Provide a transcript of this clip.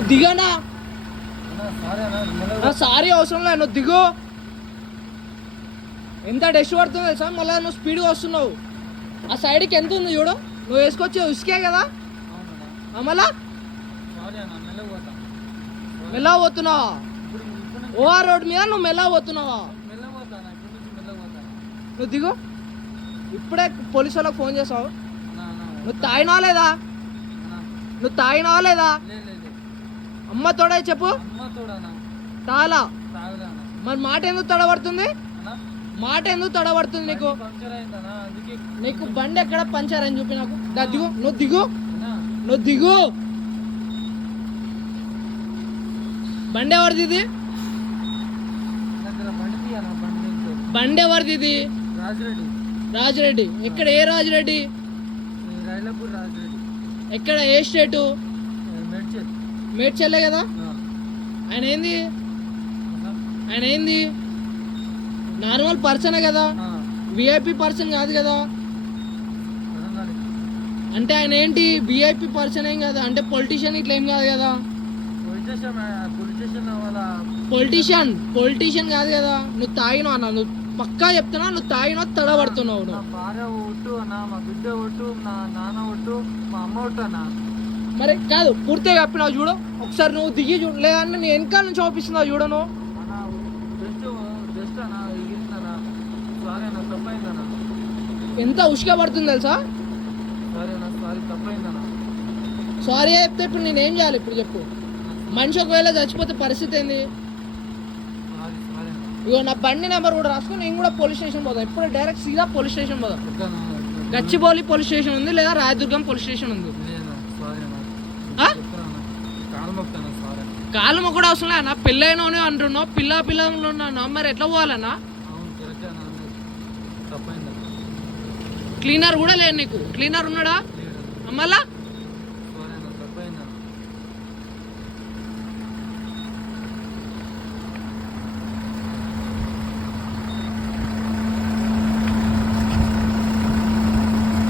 నువ్వు దిగనా? సారీ అవసరం లేదు, నువ్వు దిగు. ఎంత డస్ట్ పడుతుంది తెలుసా? మళ్ళీ నువ్వు స్పీడ్గా వస్తున్నావు. ఆ సైడ్కి ఎంత ఉంది చూడు, నువ్వు వేసుకొచ్చి ఉసుకే కదా. మళ్ళా మెల్లగా పోతున్నావా? ఓఆర్ రోడ్ మీద నువ్వు మెల్లగా పోతున్నావా? నువ్వు దిగు. ఇప్పుడే పోలీసు వాళ్ళకి ఫోన్ చేసావు. నువ్వు తాగినా లేదా? నువ్వు తాగినా లేదా? అమ్మ తోడే చెప్పు. తాలా మరి మాట ఎందుకు తడబడుతుంది? మాట ఎందుకు తడబడుతుంది నీకు? నీకు బండి ఎక్కడ పంచర్ అని చూపి నాకు. దిగు, నువ్వు దిగు, నువ్వు దిగు. బండి ఎవరిది ఇది? బండి ఎవరిది ఇది? రాజిరెడ్డి. ఎక్కడ? ఏ రాజిరెడ్డి? ఎక్కడ? ఏ స్టేటు? మేడ్చల్లే కదా. ఆయన ఏంది? ఆయన ఏంది? నార్మల్ పర్సనే కదా, విఐపి పర్సన్ కాదు కదా. అంటే ఆయన ఏంటి? విఐపి పర్సన్ ఏం కదా, అంటే పొలిటీషియన్ ఇట్లా ఏం కాదు కదా. పొలిటీషియన్ కాదు కదా. నువ్వు తాగినావు అన్న, నువ్వు పక్కా చెప్తున్నా, నువ్వు తాగినా తడబడుతున్నావు. మరి కాదు, పూర్తిగా చెప్పినావు చూడు. ఒకసారి నువ్వు దిగి చూడు, లేదంటే నేను వెనకాల నుంచి చూపిస్తున్నావు చూడను. ఎంత ఉష్క పడుతుంది తెలుసా? సారీ చెప్తే ఇప్పుడు నేనేం చేయాలి? ఇప్పుడు చెప్పు. మనిషి ఒకవేళ చచ్చిపోతే పరిస్థితి ఏంది? ఇగో నా బండి నెంబర్ కూడా రాసుకుని నేను కూడా పోలీస్ స్టేషన్ పోదాం. ఇప్పుడు డైరెక్ట్ సీదా పోలీస్ స్టేషన్ పోదాం. గచ్చిబౌలి పోలీస్ స్టేషన్ ఉంది, లేదా రాయదుర్గం పోలీస్ స్టేషన్ ఉంది. కాలం కూడా అవసరం లేదన్నా. పెళ్ళైన అంటున్నావు, పిల్లలు ఉన్నా, మరి ఎట్లా పోవాలన్నా? క్లీనర్ కూడా లేదు నీకు. క్లీనర్ ఉన్నాడా? మళ్ళా